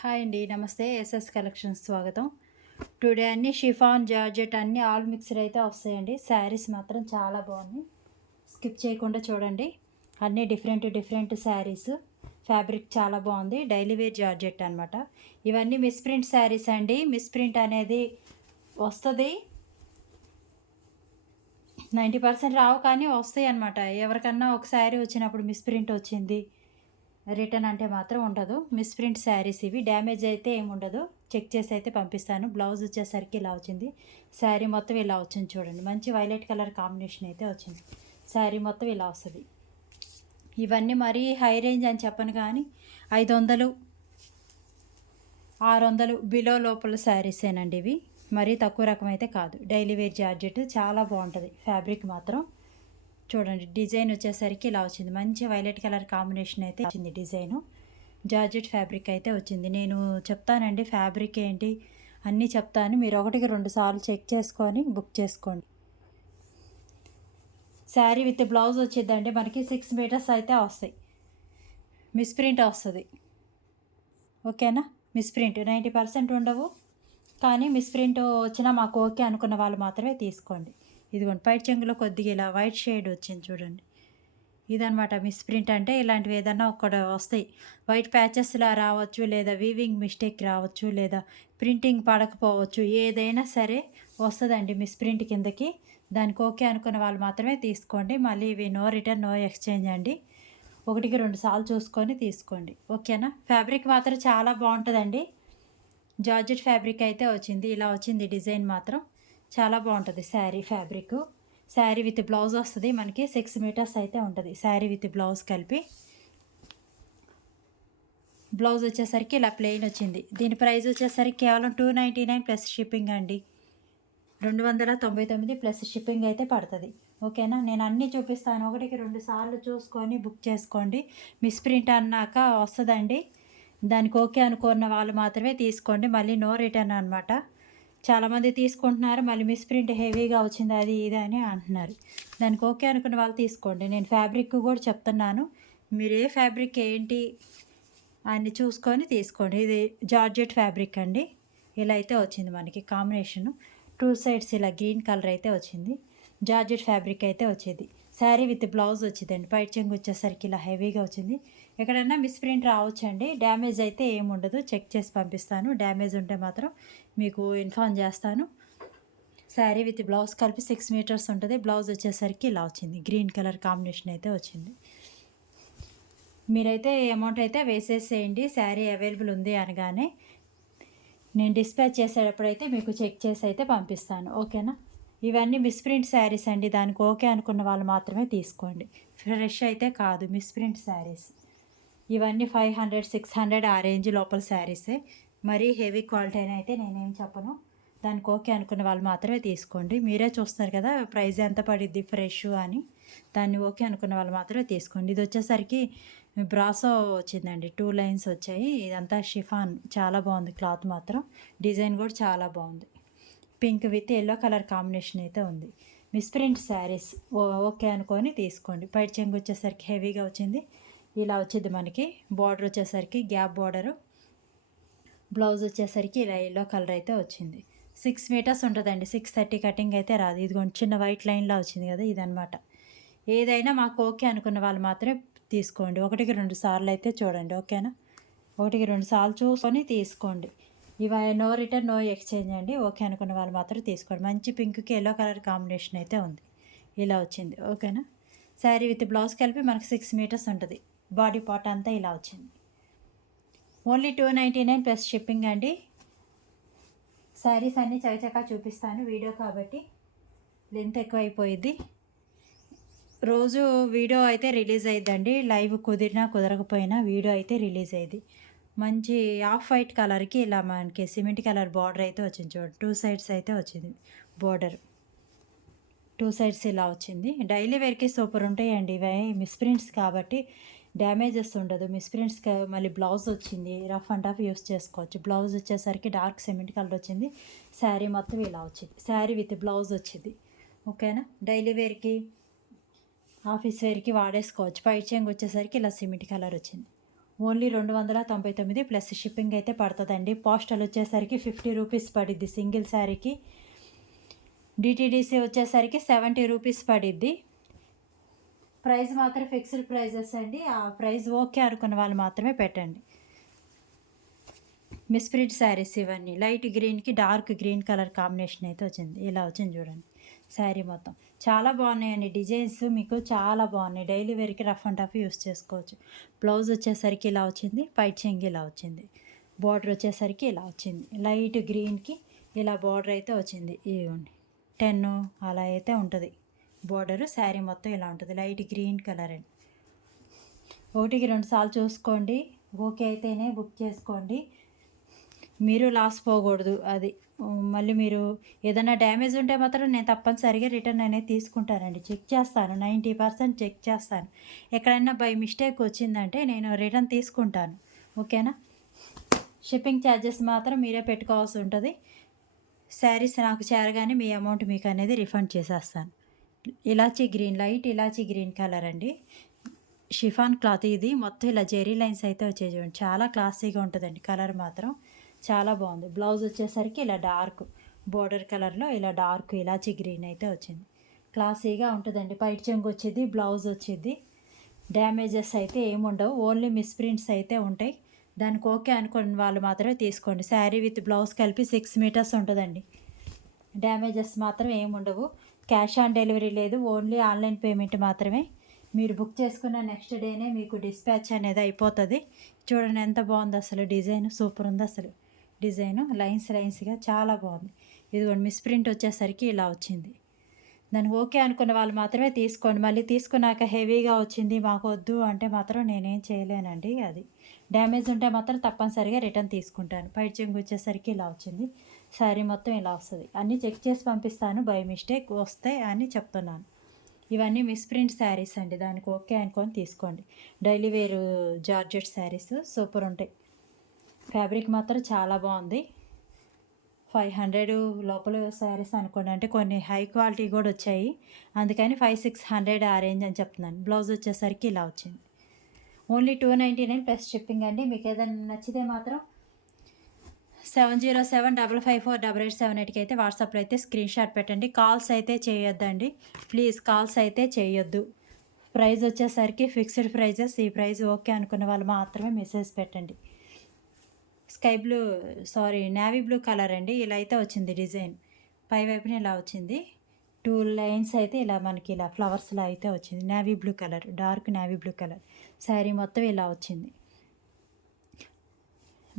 Hi అండి, నమస్తే. SS collections స్వాగతం. టుడే అన్ని షిఫాన్ జార్జెట్ అన్ని ఆల్ మిక్స్డ్ అయితే వస్తాయండి. శారీస్ మాత్రం చాలా బాగున్నాయి, స్కిప్ చేయకుండా చూడండి. అన్నీ డిఫరెంట్ డిఫరెంట్ శారీస్, ఫ్యాబ్రిక్ చాలా బాగుంది. డైలీ వేర్ జార్జెట్ అనమాట. ఇవన్నీ మిస్ప్రింట్ శారీస్ అండి. మిస్ప్రింట్ అనేది వస్తుంది, 90% రావు కానీ వస్తాయి అనమాట. ఎవరికన్నా ఒక శారీ వచ్చినప్పుడు మిస్ప్రింట్ వచ్చింది, రిటర్న్ అంటే మాత్రం ఉండదు. మిస్ప్రింట్ శారీస్ ఇవి. డ్యామేజ్ అయితే ఏమి ఉండదు, చెక్ చేసి అయితే పంపిస్తాను. బ్లౌజ్ వచ్చేసరికి ఇలా వచ్చింది. శారీ మొత్తం ఇలా వచ్చింది చూడండి. మంచి వైలెట్ కలర్ కాంబినేషన్ అయితే వచ్చింది. శారీ మొత్తం ఇలా వస్తుంది. ఇవన్నీ మరీ హై రేంజ్ అని చెప్పను కానీ 500 600 బిలో లోపల శారీసేనండి ఇవి. మరీ తక్కువ రకం అయితే కాదు. డైలీ వేర్ జార్జెట్ చాలా బాగుంటుంది. ఫ్యాబ్రిక్ మాత్రం చూడండి. డిజైన్ వచ్చేసరికి ఇలా వచ్చింది. మంచి వైలెట్ కలర్ కాంబినేషన్ అయితే వచ్చింది డిజైను. జార్జెట్ ఫ్యాబ్రిక్ అయితే వచ్చింది. నేను చెప్తానండి ఫ్యాబ్రిక్ ఏంటి అన్నీ చెప్తాను. మీరు 1-2 సార్లు చెక్ చేసుకొని బుక్ చేసుకోండి. శారీ విత్ బ్లౌజ్ వచ్చిందండి మనకి 6 మీటర్స్ అయితే వస్తాయి. మిస్ప్రింట్ వస్తుంది, ఓకేనా. మిస్ప్రింట్ 90% ఉండవు, కానీ మిస్ప్రింట్ వచ్చినా మాకు ఓకే అనుకున్న వాళ్ళు మాత్రమే తీసుకోండి. ఇదిగోండి, పైట్ చెంగులో కొద్దిగా ఇలా వైట్ షేడ్ వచ్చింది చూడండి. ఇదనమాట మిస్ప్రింట్ అంటే. ఇలాంటివి ఏదన్నా ఒక్కడ వస్తాయి. వైట్ ప్యాచెస్లా రావచ్చు, లేదా వీవింగ్ మిస్టేక్ రావచ్చు, లేదా ప్రింటింగ్ పడకపోవచ్చు. ఏదైనా సరే వస్తుందండి మిస్ప్రింట్ కిందకి. దానికి ఓకే అనుకున్న వాళ్ళు మాత్రమే తీసుకోండి. మళ్ళీ ఇవి నో రిటర్న్ నో ఎక్స్చేంజ్ అండి. 1-2 సార్లు చూసుకొని తీసుకోండి, ఓకేనా. ఫ్యాబ్రిక్ మాత్రం చాలా బాగుంటుందండి. జార్జెట్ ఫ్యాబ్రిక్ అయితే వచ్చింది. ఇలా వచ్చింది డిజైన్ మాత్రం చాలా బాగుంటుంది. Sari fabric, sari with blouse వస్తుంది మనకి. 6 మీటర్స్ అయితే ఉంటుంది శారీ విత్ బ్లౌజ్ కలిపి. బ్లౌజ్ వచ్చేసరికి ఇలా ప్లెయిన్ వచ్చింది. దీని ప్రైస్ వచ్చేసరికి కేవలం 299 ప్లస్ షిప్పింగ్ అండి. 299 ప్లస్ షిప్పింగ్ అయితే పడుతుంది, ఓకేనా. నేను అన్నీ చూపిస్తాను. 1-2 సార్లు చూసుకొని బుక్ చేసుకోండి. మిస్ప్రింట్ అన్నాక వస్తుందండి. దానికి ఓకే అనుకున్న వాళ్ళు మాత్రమే తీసుకోండి. మళ్ళీ నో రిటర్న్ అనమాట. చాలామంది తీసుకుంటున్నారు, మళ్ళీ మిస్ప్రింట్ హెవీగా వచ్చింది అది ఇది అని అంటున్నారు. దానికి ఓకే అనుకున్న వాళ్ళు తీసుకోండి. నేను ఫ్యాబ్రిక్ కూడా చెప్తున్నాను, మీరు ఏ ఫ్యాబ్రిక్ ఏంటి అని చూసుకొని తీసుకోండి. ఇది జార్జెట్ ఫ్యాబ్రిక్ అండి. ఇలా అయితే వచ్చింది మనకి కాంబినేషను. 2 సైడ్స్ ఇలా గ్రీన్ కలర్ అయితే వచ్చింది. జార్జెట్ ఫ్యాబ్రిక్ అయితే వచ్చేది. శారీ విత్ బ్లౌజ్ వచ్చిందండి. పైట్ చెంగు వచ్చేసరికి ఇలా హెవీగా వచ్చింది. ఎక్కడన్నా మిస్ప్రింట్ రావచ్చండి. డ్యామేజ్ అయితే ఏముండదు, చెక్ చేసి పంపిస్తాను. డ్యామేజ్ ఉంటే మాత్రం మీకు ఇన్ఫార్మ్ చేస్తాను. శారీ విత్ బ్లౌజ్ కలిపి 6 మీటర్స్ ఉంటుంది. బ్లౌజ్ వచ్చేసరికి ఇలా వచ్చింది. గ్రీన్ కలర్ కాంబినేషన్ అయితే వచ్చింది. మీరైతే అమౌంట్ అయితే వేసేసేయండి. శారీ అవైలబుల్ ఉంది అనగానే నేను డిస్పాచ్ చేసేటప్పుడు అయితే మీకు చెక్ చేసి అయితే పంపిస్తాను, ఓకేనా. ఇవన్నీ మిస్ప్రింట్ శారీస్ అండి. దానికి ఓకే అనుకున్న వాళ్ళు మాత్రమే తీసుకోండి. ఫ్రెష్ అయితే కాదు, మిస్ప్రింట్ శారీస్. ఇవన్నీ 500-600 ఆ రేంజ్ లోపల శారీసే. మరీ హెవీ క్వాలిటీ అని అయితే నేనేం చెప్పను. దానికి ఓకే అనుకున్న వాళ్ళు మాత్రమే తీసుకోండి. మీరే చూస్తారు కదా ప్రైస్ ఎంత పడిద్ది ఫ్రెష్ అని. దాన్ని ఓకే అనుకున్న వాళ్ళు మాత్రమే తీసుకోండి. ఇది వచ్చేసరికి బ్రాసో వచ్చిందండి. 2 లైన్స్ వచ్చాయి. ఇదంతా షిఫాన్, చాలా బాగుంది క్లాత్ మాత్రం. డిజైన్ కూడా చాలా బాగుంది. Pink with yellow colour combination అయితే ఉంది. మిస్ప్రింట్ శారీస్ ఓకే అనుకొని తీసుకోండి. పైట్ చెంగు వచ్చేసరికి హెవీగా వచ్చింది. ఇలా వచ్చింది మనకి. బార్డర్ వచ్చేసరికి గ్యాప్ బార్డరు. బ్లౌజ్ వచ్చేసరికి ఇలా ఎల్లో కలర్ అయితే వచ్చింది. 6 మీటర్స్ ఉంటుందండి. 630 కటింగ్ అయితే రాదు. ఇదిగోండి చిన్న వైట్ లైన్లో వచ్చింది కదా, ఇదనమాట. ఏదైనా మాకు ఓకే అనుకున్న వాళ్ళు మాత్రమే తీసుకోండి. 1-2 సార్లు అయితే చూడండి, ఓకేనా. 1-2 సార్లు చూసుకొని తీసుకోండి. ఇవి నో రిటర్న్ నో ఎక్స్చేంజ్ అండి. ఓకే అనుకున్న వాళ్ళు మాత్రం తీసుకోండి. మంచి పింక్కి ఎల్లో కలర్ కాంబినేషన్ అయితే ఉంది. ఇలా వచ్చింది, ఓకేనా. శారీ విత్ బ్లౌజ్ కలిపి మనకి 6 మీటర్స్ ఉంటుంది. బాడీ పార్ట్ అంతా ఇలా వచ్చింది. ఓన్లీ 299 ప్లస్ షిప్పింగ్ అండి. శారీస్ అన్నీ చకచకా చూపిస్తాను వీడియో కాబట్టి లెంత్ ఎక్కువైపోయింది. రోజు వీడియో అయితే రిలీజ్ అయ్యిద్దండి. లైవ్ కుదిరినా కుదరకపోయినా వీడియో అయితే రిలీజ్ అయ్యింది. మంచి ఆఫ్ వైట్ కలర్కి ఇలా మనకి సిమెంట్ కలర్ బార్డర్ అయితే వచ్చింది చూడండి. 2 సైడ్స్ అయితే వచ్చింది బార్డర్. 2 సైడ్స్ ఇలా వచ్చింది. డైలీ వేర్కి సూపర్ ఉంటాయండి ఇవి. మిస్ప్రింట్స్ కాబట్టి డ్యామేజెస్ ఉండదు. మిస్ప్రింట్స్ మళ్ళీ బ్లౌజ్ వచ్చింది. రఫ్ అండ్ టఫ్ యూస్ చేసుకోవచ్చు. బ్లౌజ్ వచ్చేసరికి డార్క్ సిమెంట్ కలర్ వచ్చింది. శారీ మొత్తం ఇలా వచ్చింది. శారీ విత్ బ్లౌజ్ వచ్చింది, ఓకేనా. డైలీ వేర్కి ఆఫీస్ వేర్కి వాడేసుకోవచ్చు. పైట్ చెంగు వచ్చేసరికి ఇలా సిమెంట్ కలర్ వచ్చింది. ఓన్లీ 299 ప్లస్ షిప్పింగ్ అయితే పడుతుందండి. పోస్టల్ వచ్చేసరికి 50 రూపీస్ పడిద్ది సింగిల్ శారీకి. డిటీడీసీ వచ్చేసరికి 70 రూపీస్ పడిద్ది. ప్రైస్ మాత్రం ఫిక్స్డ్ ప్రైజెస్ అండి. ఆ ప్రైస్ ఓకే అనుకున్న వాళ్ళు మాత్రమే పెట్టండి. మిస్ప్రింట్ శారీస్ ఇవన్నీ లైట్ గ్రీన్కి డార్క్ గ్రీన్ కలర్ కాంబినేషన్ అయితే వచ్చింది. ఇలా వచ్చింది చూడండి శారీ మొత్తం. చాలా బాగున్నాయండి డిజైన్స్, మీకు చాలా బాగున్నాయి. డైలీ వేర్కి రఫ్ అండ్ టఫ్ యూస్ చేసుకోవచ్చు. బ్లౌజ్ వచ్చేసరికి ఇలా వచ్చింది, పైట్ చెంగి ఇలా వచ్చింది. బార్డర్ వచ్చేసరికి ఇలా వచ్చింది, లైట్ గ్రీన్కి ఇలా బార్డర్ అయితే వచ్చింది. ఇవ్వండి 10 అలా అయితే ఉంటుంది బార్డరు. శారీ మొత్తం ఇలా ఉంటుంది, లైట్ గ్రీన్ కలర్ అండి. 1-2 సార్లు చూసుకోండి, ఓకే అయితేనే బుక్ చేసుకోండి. మీరు లాస్ పోకూడదు అది. మళ్ళీ మీరు ఏదైనా డ్యామేజ్ ఉంటే మాత్రం నేను తప్పనిసరిగా రిటర్న్ అనేది తీసుకుంటానండి. చెక్ చేస్తాను, 90% చెక్ చేస్తాను. ఎక్కడైనా బై మిస్టేక్ వచ్చిందంటే నేను రిటర్న్ తీసుకుంటాను. ఓకేనా. షిప్పింగ్ ఛార్జెస్ మాత్రం మీరే పెట్టుకోవాల్సి ఉంటుంది. శారీస్ నాకు చేరగానే మీ అమౌంట్ మీకు అనేది రిఫండ్ చేసేస్తాను. ఇలాచీ గ్రీన్, లైట్ ఇలాచీ గ్రీన్ కలర్ అండి. షిఫాన్ క్లాత్ ఇది. మొత్తం ఇలా జెరీ లైన్స్ అయితే వచ్చేది చూడండి, చాలా క్లాసీగా ఉంటుందండి. కలర్ మాత్రం చాలా బాగుంది. బ్లౌజ్ వచ్చేసరికి ఇలా డార్క్ బోర్డర్ కలర్లో ఇలా డార్క్ ఇలాచీ గ్రీన్ అయితే వచ్చింది. క్లాసీగా ఉంటుందండి. పైట్ చెంగు వచ్చింది, బ్లౌజ్ వచ్చింది. డ్యామేజెస్ అయితే ఏముండవు, ఓన్లీ మిస్ప్రింట్స్ అయితే ఉంటాయి. దానికి ఓకే అనుకున్న వాళ్ళు మాత్రమే తీసుకోండి. శారీ విత్ బ్లౌజ్ కలిపి 6 మీటర్స్ ఉంటుందండి. డ్యామేజెస్ మాత్రం ఏముండవు. క్యాష్ ఆన్ డెలివరీ లేదు, ఓన్లీ ఆన్లైన్ పేమెంట్ మాత్రమే. మీరు బుక్ చేసుకున్న నెక్స్ట్ డేనే మీకు డిస్పాచ్ అనేది అయిపోతుంది. చూడండి ఎంత బాగుంది అసలు, డిజైన్ సూపర్ ఉంది అసలు. డిజైను లైన్స్గా చాలా బాగుంది. ఇదిగోండి మిస్ప్రింట్ వచ్చేసరికి ఇలా వచ్చింది. దానికి ఓకే అనుకున్న వాళ్ళు మాత్రమే తీసుకోండి. మళ్ళీ తీసుకున్నాక హెవీగా వచ్చింది మాకు వద్దు అంటే మాత్రం నేనేం చేయలేనండి. అది డ్యామేజ్ ఉంటే మాత్రం తప్పనిసరిగా రిటర్న్ తీసుకుంటాను. పైట్ చెంగు వచ్చేసరికి ఇలా వచ్చింది. శారీ మొత్తం ఇలా వస్తుంది. అన్నీ చెక్ చేసి పంపిస్తాను, బై మిస్టేక్ వస్తాయి అని చెప్తున్నాను. ఇవన్నీ మిస్ప్రింట్ శారీస్ అండి. దానికి ఓకే అనుకొని తీసుకోండి. Daily wear georgette saris super ఉంటాయి. ఫ్యాబ్రిక్ మాత్రం చాలా బాగుంది. 500 లోపల శారీస్ అనుకోండి, అంటే కొన్ని హై క్వాలిటీ కూడా వచ్చాయి, అందుకని 500-600 ఆ రేంజ్ అని చెప్తున్నాను. బ్లౌజ్ వచ్చేసరికి ఇలా వచ్చింది. ఓన్లీ 299 ప్లస్ షిప్పింగ్ అండి. మీకు ఏదైనా నచ్చితే మాత్రం 7075548878కి అయితే వాట్సాప్లో అయితే స్క్రీన్ షాట్ పెట్టండి. కాల్స్ అయితే చేయొద్దండి ప్లీజ్, కాల్స్ అయితే చేయొద్దు. ప్రైస్ వచ్చేసరికి ఫిక్స్డ్ ప్రైజెస్. ఈ ప్రైస్ ఓకే అనుకున్న వాళ్ళు మాత్రమే మెసేజ్ పెట్టండి. నేవీ బ్లూ కలర్ అండి. ఇలా అయితే వచ్చింది డిజైన్, పై వైపున ఇలా వచ్చింది. 2 లైన్స్ అయితే ఇలా మనకి ఇలా ఫ్లవర్స్లా అయితే వచ్చింది. Navy blue colour, dark navy blue colour. Sari మొత్తం ఇలా వచ్చింది.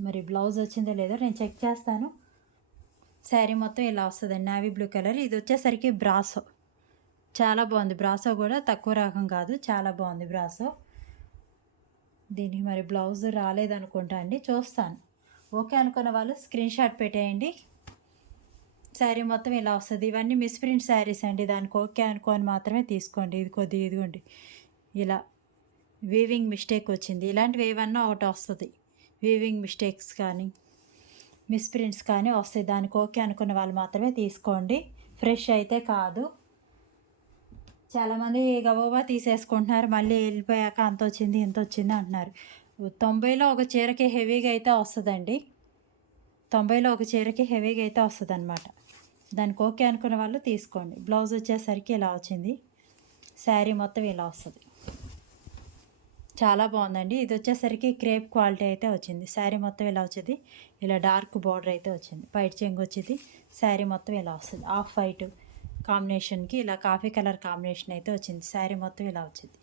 మరి బ్లౌజ్ వచ్చిందో లేదో నేను చెక్ చేస్తాను. శారీ మొత్తం ఇలా వస్తుందండి, నేవీ బ్లూ కలర్. ఇది వచ్చేసరికి బ్రాసో, చాలా బాగుంది. బ్రాసో కూడా తక్కువ రకం కాదు, చాలా బాగుంది బ్రాసో. దీనికి మరి బ్లౌజ్ రాలేదనుకుంటా అండి, చూస్తాను. ఓకే అనుకున్న వాళ్ళు స్క్రీన్ షాట్ పెట్టేయండి. శారీ మొత్తం ఇలా వస్తుంది. ఇవన్నీ మిస్ప్రింట్ శారీస్ అండి. దానికి ఓకే అనుకొని మాత్రమే తీసుకోండి. ఇదిగోండి ఇలా వీవింగ్ మిస్టేక్ వచ్చింది. ఇలాంటివి ఏమన్నా ఒకటి వస్తుంది, వీవింగ్ మిస్టేక్స్ కానీ మిస్ప్రింట్స్ కానీ వస్తాయి. దానికి ఓకే అనుకున్న వాళ్ళు మాత్రమే తీసుకోండి. ఫ్రెష్ అయితే కాదు. చాలామంది గబగబా తీసేసుకుంటున్నారు, మళ్ళీ వెళ్ళిపోయాక అంత వచ్చింది ఇంత వచ్చింది అంటున్నారు. 90లో ఒక చీరకి హెవీగా అయితే వస్తుందండి. 90లో ఒక చీరకి హెవీగా అయితే వస్తుంది అనమాట. దానికి ఓకే అనుకున్న వాళ్ళు తీసుకోండి. బ్లౌజ్ వచ్చేసరికి ఇలా వచ్చింది. శారీ మొత్తం ఇలా వస్తుంది. చాలా బాగుందండి. ఇది వచ్చేసరికి క్రేప్ క్వాలిటీ అయితే వచ్చింది. శారీ మొత్తం ఇలా వచ్చింది. ఇలా డార్క్ బార్డర్ అయితే వచ్చింది. పైట్ చెంగు వచ్చింది. శారీ మొత్తం ఇలా వస్తుంది. ఆఫ్ వైట్ కాంబినేషన్కి ఇలా కాఫీ కలర్ కాంబినేషన్ అయితే వచ్చింది. శారీ మొత్తం ఇలా వచ్చింది.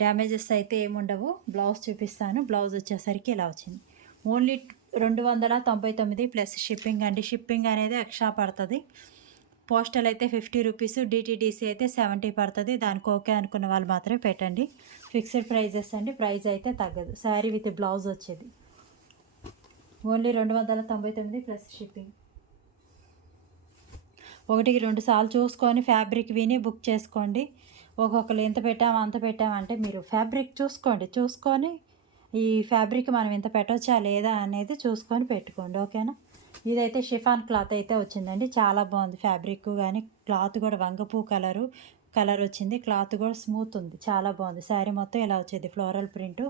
డ్యామేజెస్ అయితే ఏముండవు. బ్లౌజ్ చూపిస్తాను. బ్లౌజ్ వచ్చేసరికి ఇలా వచ్చింది. ఓన్లీ 299 ప్లస్ షిప్పింగ్ అండి. షిప్పింగ్ అనేది ఎక్స్ట్రా పడుతుంది. పోస్టల్ అయితే 50 రూపీస్, డిటీడీసీ అయితే 70 పడుతుంది. దానికి ఓకే అనుకున్న వాళ్ళు మాత్రమే పెట్టండి. ఫిక్స్డ్ ప్రైజెస్ అండి, ప్రైస్ అయితే తగ్గదు. శారీ విత్ బ్లౌజ్ వచ్చేది. Only 299 plus shipping. 1-2 సార్లు చూసుకొని ఫ్యాబ్రిక్ విని బుక్ చేసుకోండి. ఒక్కొక్కరు ఎంత పెట్టాము అంత పెట్టామంటే మీరు ఫ్యాబ్రిక్ చూసుకొని ఈ ఫ్యాబ్రిక్ మనం ఇంత పెట్టవచ్చా లేదా అనేది చూసుకొని పెట్టుకోండి. ఓకేనా. ఇదైతే షిఫాన్ క్లాత్ అయితే వచ్చిందండి. చాలా బాగుంది ఫ్యాబ్రిక్ కానీ, క్లాత్ కూడా వంగపూ కలరు, కలర్ వచ్చింది. క్లాత్ కూడా స్మూత్ ఉంది, చాలా బాగుంది. శారీ మొత్తం ఇలా వచ్చేది ఫ్లోరల్ ప్రింట్.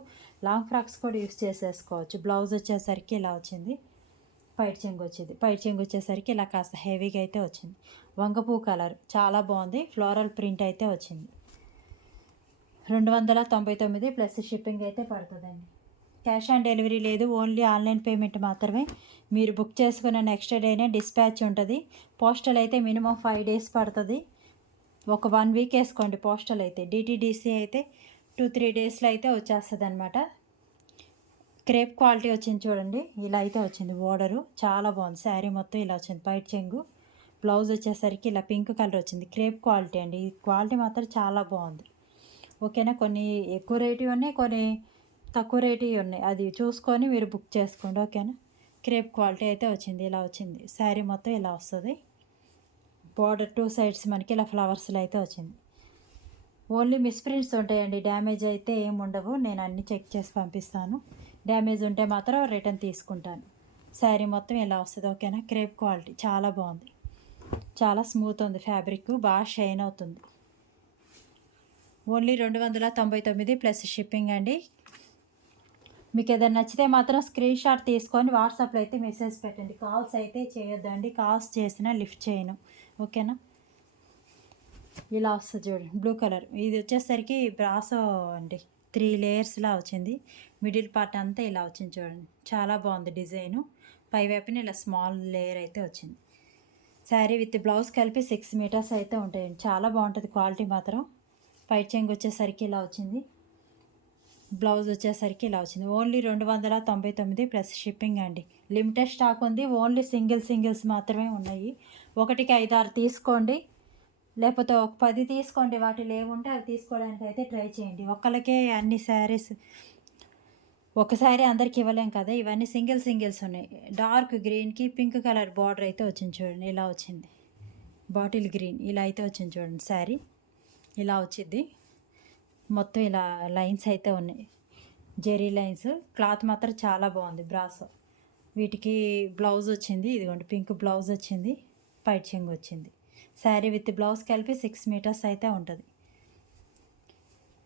లాంగ్ ఫ్రాక్స్ కూడా యూస్ చేసేసుకోవచ్చు. బ్లౌజ్ వచ్చేసరికి ఇలా వచ్చింది. పైట్ చెంగు వచ్చింది. పైట్ చెంగు వచ్చేసరికి ఇలా కాస్త హెవీగా అయితే వచ్చింది. వంగపూ కలర్ చాలా బాగుంది. ఫ్లోరల్ ప్రింట్ అయితే వచ్చింది. 299 ప్లస్ షిప్పింగ్ అయితే పడుతుందండి. క్యాష్ ఆన్ డెలివరీ లేదు, ఓన్లీ ఆన్లైన్ పేమెంట్ మాత్రమే. మీరు బుక్ చేసుకున్న నెక్స్ట్ డేనే డిస్పాచ్ ఉంటుంది. పోస్టల్ అయితే మినిమం 5 days పడుతుంది. ఒక 1 week వేసుకోండి పోస్టల్ అయితే. డిటీడీసీ అయితే 2-3 daysలో అయితే వచ్చేస్తుంది అనమాట. క్రేప్ క్వాలిటీ వచ్చింది చూడండి, ఇలా అయితే వచ్చింది. బోర్డరు చాలా బాగుంది. శారీ మొత్తం ఇలా వచ్చింది. పైట్ చెంగు. బ్లౌజ్ వచ్చేసరికి ఇలా పింక్ కలర్ వచ్చింది. క్రేప్ క్వాలిటీ అండి. ఈ క్వాలిటీ మాత్రం చాలా బాగుంది. ఓకేనా. కొన్ని ఎక్కువ రేటువి ఉన్నాయి, కొన్ని తక్కువ రేటువి ఉన్నాయి. అది చూసుకొని మీరు బుక్ చేసుకోండి. ఓకేనా. క్రేప్ క్వాలిటీ అయితే వచ్చింది. ఇలా వచ్చింది. శారీ మొత్తం ఇలా వస్తుంది. బార్డర్ 2 sides మనకి ఇలా ఫ్లవర్స్లో అయితే వచ్చింది. ఓన్లీ మిస్ప్రింట్స్ ఉంటాయండి, డ్యామేజ్ అయితే ఏమి ఉండవు. నేను అన్నీ చెక్ చేసి పంపిస్తాను. డ్యామేజ్ ఉంటే మాత్రం రిటర్న్ తీసుకుంటాను. శారీ మొత్తం ఇలా వస్తుంది. ఓకేనా. క్రేప్ క్వాలిటీ చాలా బాగుంది. చాలా స్మూత్ ఉంది ఫ్యాబ్రిక్, బాగా షైన్ అవుతుంది. ఓన్లీ 299 ప్లస్ షిప్పింగ్ అండి. మీకు ఏదైనా నచ్చితే మాత్రం స్క్రీన్ షాట్ తీసుకొని వాట్సాప్లో అయితే మెసేజ్ పెట్టండి. కాల్స్ అయితే చేయొద్దండి, కాల్స్ చేసినా లిఫ్ట్ చేయను. ఓకేనా. ఇలా వస్తుంది చూడండి, బ్లూ కలర్. ఇది వచ్చేసరికి బ్రాసో అండి. 3 layers వచ్చింది. మిడిల్ పార్ట్ అంతా ఇలా వచ్చింది చూడండి, చాలా బాగుంది డిజైను. పై వైపున ఇలా స్మాల్ లేయర్ అయితే వచ్చింది. శారీ విత్ బ్లౌజ్ కలిపి 6 meters అయితే ఉంటాయండి. చాలా బాగుంటుంది క్వాలిటీ మాత్రం. పైట్ చెంగు వచ్చేసరికి ఇలా వచ్చింది. బ్లౌజ్ వచ్చేసరికి ఇలా వచ్చింది. ఓన్లీ 299 ప్లస్ షిప్పింగ్ అండి. లిమిటెడ్ స్టాక్ ఉంది. ఓన్లీ సింగిల్స్ మాత్రమే ఉన్నాయి. 1కి 5-6 తీసుకోండి, లేకపోతే ఒక 10 తీసుకోండి. వాటిలో ఏముంటే అవి తీసుకోవడానికి అయితే ట్రై చేయండి. ఒక్కళ్ళకే అన్ని శారీస్ ఒకసారి అందరికి ఇవ్వలేం కదా. ఇవన్నీ సింగిల్స్ ఉన్నాయి. డార్క్ గ్రీన్కి పింక్ కలర్ బార్డర్ అయితే వచ్చింది చూడండి, ఇలా వచ్చింది. బాటిల్ గ్రీన్ ఇలా అయితే వచ్చింది చూడండి. శారీ ఇలా వచ్చింది. మొత్తం ఇలా లైన్స్ అయితే ఉన్నాయి, జెరీ లైన్స్. క్లాత్ మాత్రం చాలా బాగుంది. బ్రాసో వీటికి బ్లౌజ్ వచ్చింది. ఇదిగోండి పింక్ బ్లౌజ్ వచ్చింది. పైట్ చెంగు వచ్చింది. శారీ విత్ బ్లౌజ్ కలిపి 6 meters అయితే ఉంటుంది.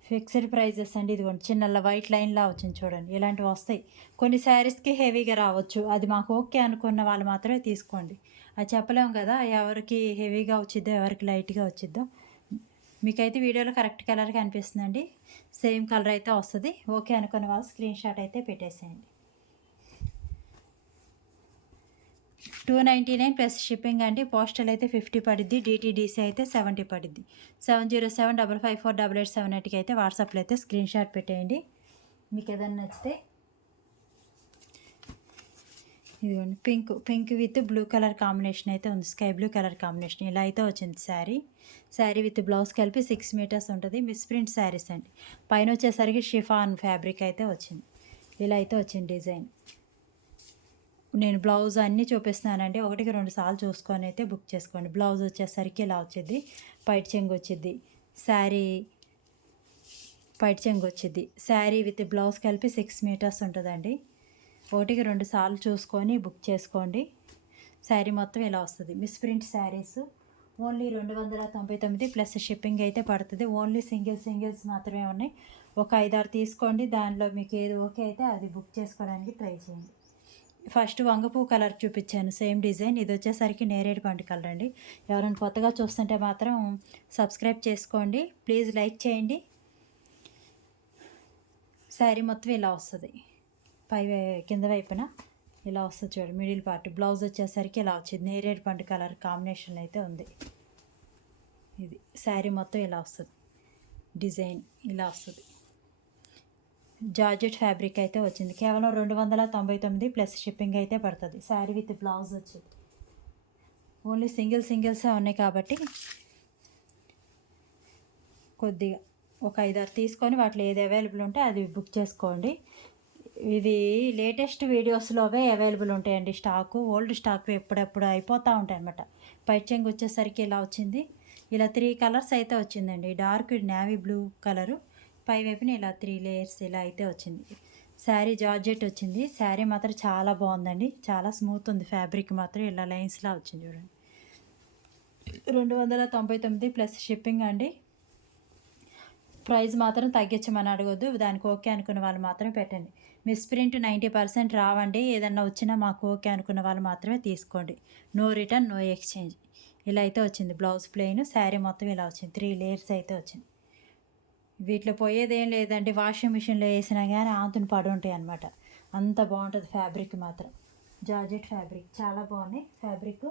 ఫిక్స్డ్ ప్రైజెస్ అండి. ఇదిగోండి చిన్న వైట్ లైన్లా వచ్చింది చూడండి, ఇలాంటివి వస్తాయి. కొన్ని శారీస్కి హెవీగా రావచ్చు, అది మాకు ఓకే అనుకున్న వాళ్ళు మాత్రమే తీసుకోండి. అది చెప్పలేము కదా, ఎవరికి హెవీగా వచ్చిద్దో ఎవరికి లైట్గా వచ్చిద్దో. మీకైతే వీడియోలో కరెక్ట్ కలర్ కనిపిస్తుందండి, సేమ్ కలర్ అయితే వస్తుంది. ఓకే అనుకున్న వాళ్ళు స్క్రీన్ షాట్ అయితే పెట్టేసేయండి. 299 ప్లస్ షిప్పింగ్ అండి. పోస్టల్ అయితే 50 పడుద్ది. డిటీడీసీ అయితే 70 పడుద్ది. 7075558878కి అయితే వాట్సాప్లో అయితే స్క్రీన్ షాట్ పెట్టేయండి. మీకు ఏదైనా నచ్చితే. ఇదిగోండి pink with blue colour combination అయితే ఉంది. స్కై బ్లూ కలర్ కాంబినేషన్ ఇలా అయితే వచ్చింది. శారీ విత్ బ్లౌజ్ కలిపి 6 meters ఉంటుంది. మిస్ప్రింట్ శారీస్ అండి. పైన వచ్చేసరికి షిఫాన్ ఫ్యాబ్రిక్ అయితే వచ్చింది. ఇలా అయితే వచ్చింది డిజైన్. నేను బ్లౌజ్ అన్నీ చూపిస్తున్నానండి, 1-2 సార్లు చూసుకొని అయితే బుక్ చేసుకోండి. బ్లౌజ్ వచ్చేసరికి ఇలా వచ్చింది. పైట్ చెంగు వచ్చింది. పైట్ చెంగు వచ్చింది. శారీ విత్ బ్లౌజ్ కలిపి 6 meters ఉంటుందండి. 1-2 సార్లు చూసుకొని బుక్ చేసుకోండి. శారీ మొత్తం ఇలా వస్తుంది. Misprint saris only 299 plus shipping అయితే పడుతుంది. ఓన్లీ సింగిల్స్ మాత్రమే ఉన్నాయి. ఒక 5-6 తీసుకోండి. దానిలో మీకు ఏది ఓకే అయితే అది బుక్ చేసుకోవడానికి ట్రై చేయండి. ఫస్ట్ వంగపూ కలర్ చూపించాను, సేమ్ డిజైన్. ఇది వచ్చేసరికి నేరేడు పండు కలర్ అండి. ఎవరైనా కొత్తగా చూస్తుంటే మాత్రం సబ్స్క్రైబ్ చేసుకోండి, ప్లీజ్ లైక్ చేయండి. శారీ మొత్తం ఇలా వస్తుంది. కింద వైపున ఇలా వస్తుంది చూడండి, మిడిల్ పార్ట్. బ్లౌజ్ వచ్చేసరికి ఇలా వచ్చింది. నేరేడు పండు కలర్ కాంబినేషన్ అయితే ఉంది. ఇది శారీ మొత్తం ఇలా వస్తుంది. డిజైన్ ఇలా వస్తుంది. జార్జెట్ ఫ్యాబ్రిక్ అయితే వచ్చింది. కేవలం 299 ప్లస్ షిప్పింగ్ అయితే పడుతుంది. శారీ విత్ బ్లౌజ్ వచ్చింది. ఓన్లీ సింగిల్సే ఉన్నాయి కాబట్టి కొద్దిగా ఒక 5-6 తీసుకొని వాటిలో ఏది అవైలబుల్ ఉంటే అది బుక్ చేసుకోండి. ఇది లేటెస్ట్ వీడియోస్లోవే అవైలబుల్ ఉంటాయండి స్టాకు. ఓల్డ్ స్టాక్ ఎప్పుడెప్పుడు అయిపోతూ ఉంటాయి అన్నమాట. పైట్ చెంగు వచ్చేసరికి ఇలా వచ్చింది. ఇలా 3 కలర్స్ అయితే వచ్చిందండి. డార్క్ నేవీ బ్లూ కలరు, పై వైపున ఇలా 3 layers ఇలా అయితే వచ్చింది. శారీ జార్జెట్ వచ్చింది. శారీ మాత్రం చాలా బాగుందండి, చాలా స్మూత్ ఉంది. ఫ్యాబ్రిక్ మాత్రం ఇలా లైన్స్లా వచ్చింది చూడండి. 299 ప్లస్ షిప్పింగ్ అండి. ప్రైస్ మాత్రం తగ్గించమని అడగొద్దు. దానికి ఓకే అనుకున్న వాళ్ళు మాత్రమే పెట్టండి. మిస్‌ప్రింట్ 90% రావండి. ఏదన్నా వచ్చినా మాకు ఓకే అనుకున్న వాళ్ళు మాత్రమే తీసుకోండి. No return, no exchange. ఇలా అయితే వచ్చింది. బ్లౌజ్ ప్లెయిన్, శారీ మొత్తం ఇలా వచ్చింది. 3 లేయర్స్ అయితే వచ్చింది. వీటిలో పోయేదేం లేదండి. వాషింగ్ మిషన్‌లో ఏసినా గానీ ఆంతున పడుంటాయనమాట. అంత బావుంటది ఫ్యాబ్రిక్ మాత్రం. జార్జెట్ ఫ్యాబ్రిక్ చాలా బాగున్నాయి ఫ్యాబ్రిక్.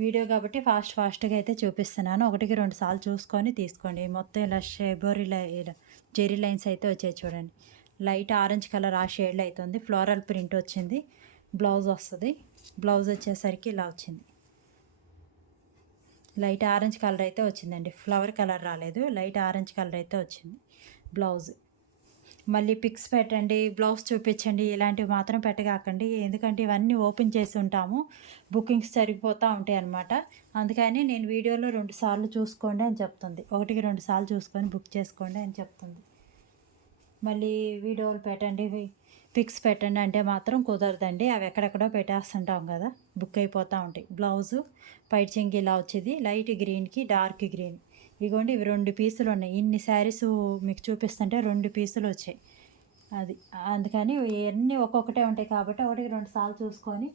వీడియో కాబట్టి ఫాస్ట్‌గా అయితే చూపిస్తున్నాను. 1కి 2 సార్లు చూసుకొని తీసుకోండి. మొత్తం ఇలా ఇలా జెర్రీ లైన్స్ అయితే వచ్చాయి చూడండి. లైట్ ఆరెంజ్ కలర్ ఆ షేడ్‌లో అయితే ఉంది. ఫ్లోరల్ ప్రింట్ వచ్చింది. బ్లౌజ్ వస్తది. బ్లౌజ్ వచ్చేసరికి ఇలా వచ్చింది. లైట్ ఆరెంజ్ కలర్ అయితే వచ్చిందండి. ఫ్లవర్ కలర్ రాలేదు. లైట్ ఆరెంజ్ కలర్ అయితే వచ్చింది బ్లౌజ్. మళ్ళీ పిక్స్ పెట్టండి, బ్లౌజ్ చూపించండి ఇలాంటివి మాత్రం పెట్టగాకండి. ఎందుకంటే ఇవన్నీ ఓపెన్ చేసి ఉంటాము. బుకింగ్స్ జరిగిపోతూ ఉంటాయి అన్నమాట. అందుకని నేను వీడియోలో 2 సార్లు చూసుకోండి అని చెప్తుంది. 1కి 2 సార్లు చూసుకొని బుక్ చేసుకోండి అని చెప్తుంది. మళ్ళీ వీడియోలు పెట్టండి, పిక్స్ పెట్టండి అంటే మాత్రం కుదరదండి. అవి ఎక్కడెక్కడో పెట్టేస్తుంటాం కదా, బుక్ అయిపోతూ ఉంటాయి. బ్లౌజు పైట్ చెంగి ఇలా వచ్చేది లైట్ గ్రీన్కి డార్క్ గ్రీన్. ఇగోండి ఇవి 2 పీసులు ఉన్నాయి. ఇన్ని శారీస్ మీకు చూపిస్తుంటే 2 పీసులు వచ్చాయి. అది అందుకని ఇవన్నీ ఒక్కొక్కటే ఉంటాయి కాబట్టి 1కి 2 సార్లు చూసుకొని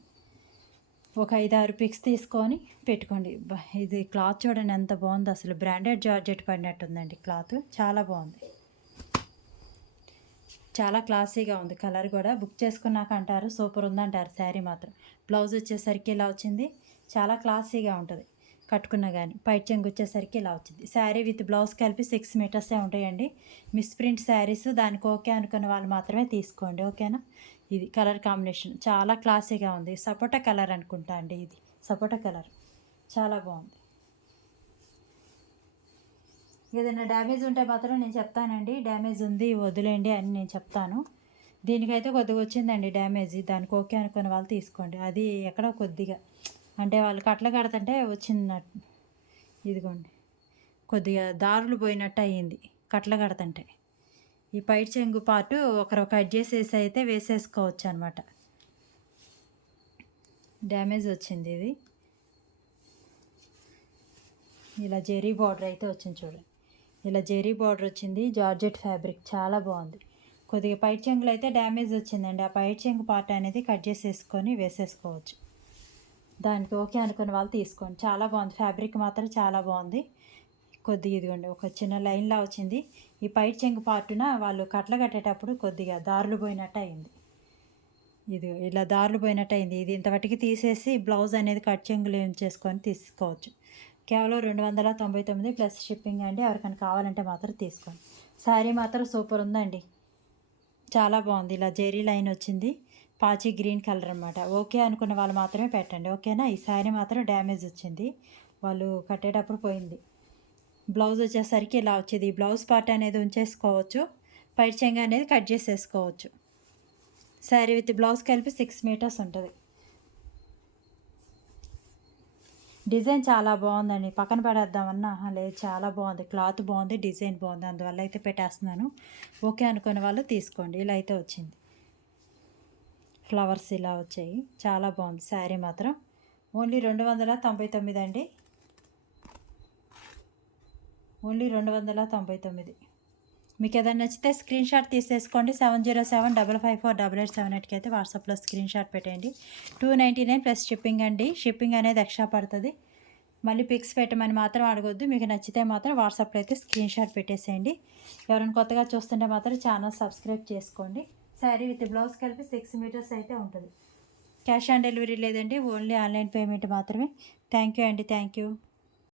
ఒక 5-6 పిక్స్ తీసుకొని పెట్టుకోండి. ఇది క్లాత్ చూడండి ఎంత బాగుందో, అసలు బ్రాండెడ్ జార్జెట్ పడినట్టుందండి క్లాత్. చాలా బాగుంది, చాలా క్లాసీగా ఉంది. కలర్ కూడా బుక్ చేసుకున్నాక అంటారు సూపర్ ఉందంటారు శారీ మాత్రం. బ్లౌజ్ వచ్చేసరికి ఇలా వచ్చింది. చాలా క్లాసీగా ఉంటుంది కట్టుకున్నా కానీ. పైట్ చెంగు వచ్చేసరికి ఇలా వచ్చింది. శారీ విత్ బ్లౌజ్ కలిపి 6 మీటర్సే ఉంటాయండి. మిస్‌ప్రింట్ శారీస్ దానికి ఓకే అనుకున్న వాళ్ళు మాత్రమే తీసుకోండి. ఓకేనా. ఇది కలర్ కాంబినేషన్ చాలా క్లాసీగా ఉంది. సపోటా కలర్ అనుకుంటా అండి. ఇది సపోటా కలర్ చాలా బాగుంది. ఏదైనా డ్యామేజ్ ఉంటే మాత్రం నేను చెప్తానండి. డ్యామేజ్ ఉంది వదిలేయండి అని నేను చెప్తాను. దీనికైతే కొద్దిగా వచ్చిందండి డ్యామేజ్. దానికి ఓకే అనుకున్న వాళ్ళు తీసుకోండి. అది ఎక్కడో కొద్దిగా అంటే వాళ్ళు కట్టలు కడుతుంటే వచ్చిందన్నట్టు. ఇదిగోండి కొద్దిగా దారులు పోయినట్టు అయ్యింది కట్టలు కడుతుంటే. ఈ పైట్ చెంగు పార్ట్ ఒకరు కట్ చేసేసి అయితే వేసేసుకోవచ్చు అనమాట. డ్యామేజ్ వచ్చింది ఇది. ఇలా జెరీ బార్డర్ అయితే వచ్చింది చూడండి. ఇలా జెరీ బార్డర్ వచ్చింది. జార్జెట్ ఫ్యాబ్రిక్ చాలా బాగుంది. కొద్దిగా పైట్ చెంగులు అయితే డ్యామేజ్ వచ్చిందండి. ఆ పైట్ చెంగు పార్ట్ అనేది కట్ చేసేసుకొని వేసేసుకోవచ్చు. దానికి ఓకే అనుకున్న వాళ్ళు తీసుకోండి. చాలా బాగుంది ఫ్యాబ్రిక్ మాత్రం చాలా బాగుంది. కొద్దిగా ఇదిగోండి ఒక చిన్న లైన్లా వచ్చింది. ఈ పైట్ చెంగు పార్టున వాళ్ళు కట్టలు కట్టేటప్పుడు కొద్దిగా దారులు పోయినట్టు అయింది. ఇది ఇలా దారులు పోయినట్టు అయింది. ఇది ఇంతవరకు తీసేసి బ్లౌజ్ అనేది కట్ చెంగులు ఏం చేసుకొని తీసుకోవచ్చు. కేవలం 299 ప్లస్ షిప్పింగ్ అండి. ఎవరికైనా కావాలంటే మాత్రం తీసుకోండి. శారీ మాత్రం సూపర్ ఉందండి, చాలా బాగుంది. ఇలా జెరీ లైన్ వచ్చింది. పాచి గ్రీన్ కలర్ అనమాట. ఓకే అనుకున్న వాళ్ళు మాత్రమే పెట్టండి. ఓకేనా. ఈ శారీ మాత్రం డ్యామేజ్ వచ్చింది, వాళ్ళు కట్టేటప్పుడు పోయింది. బ్లౌజ్ వచ్చేసరికి ఇలా వచ్చేది. బ్లౌజ్ పార్ట్ అనేది ఉంచేసుకోవచ్చు. పైట్ చెంగ అనేది కట్ చేసేసుకోవచ్చు. శారీ విత్ బ్లౌజ్ కలిపి 6 మీటర్స్ ఉంటుంది. డిజైన్ చాలా బాగుందండి. పక్కన పడేద్దామన్నా లేదు, చాలా బాగుంది. క్లాత్ బాగుంది, డిజైన్ బాగుంది. అందువల్ల అయితే పెట్టేస్తున్నాను. ఓకే అనుకునే వాళ్ళు తీసుకోండి. ఇలా అయితే వచ్చింది. ఫ్లవర్స్ ఇలా వచ్చాయి. చాలా బాగుంది శారీ మాత్రం. ఓన్లీ 299 అండి. ఓన్లీ 299. మీకు ఏదైనా నచ్చితే స్క్రీన్ షాట్ తీసేసుకోండి. 7075548878కి అయితే వాట్సాప్లో స్క్రీన్ షాట్ పెట్టండి. 299 ప్లస్ షిప్పింగ్ అండి. షిప్పింగ్ అనేది ఎక్స్ట్రా పడుతుంది. మళ్ళీ పిక్స్ పెట్టమని మాత్రం అడగొద్దు. మీకు నచ్చితే మాత్రం వాట్సాప్లో అయితే స్క్రీన్ షాట్ పెట్టేసేయండి. ఎవరైనా కొత్తగా చూస్తుంటే మాత్రం ఛానల్ సబ్స్క్రైబ్ చేసుకోండి. శారీ విత్ బ్లౌజ్ కలిపి 6 మీటర్స్ అయితే ఉంటుంది. క్యాష్ ఆన్ డెలివరీ లేదండి, ఓన్లీ ఆన్లైన్ పేమెంట్ మాత్రమే. థ్యాంక్ యూ అండి, థ్యాంక్ యూ.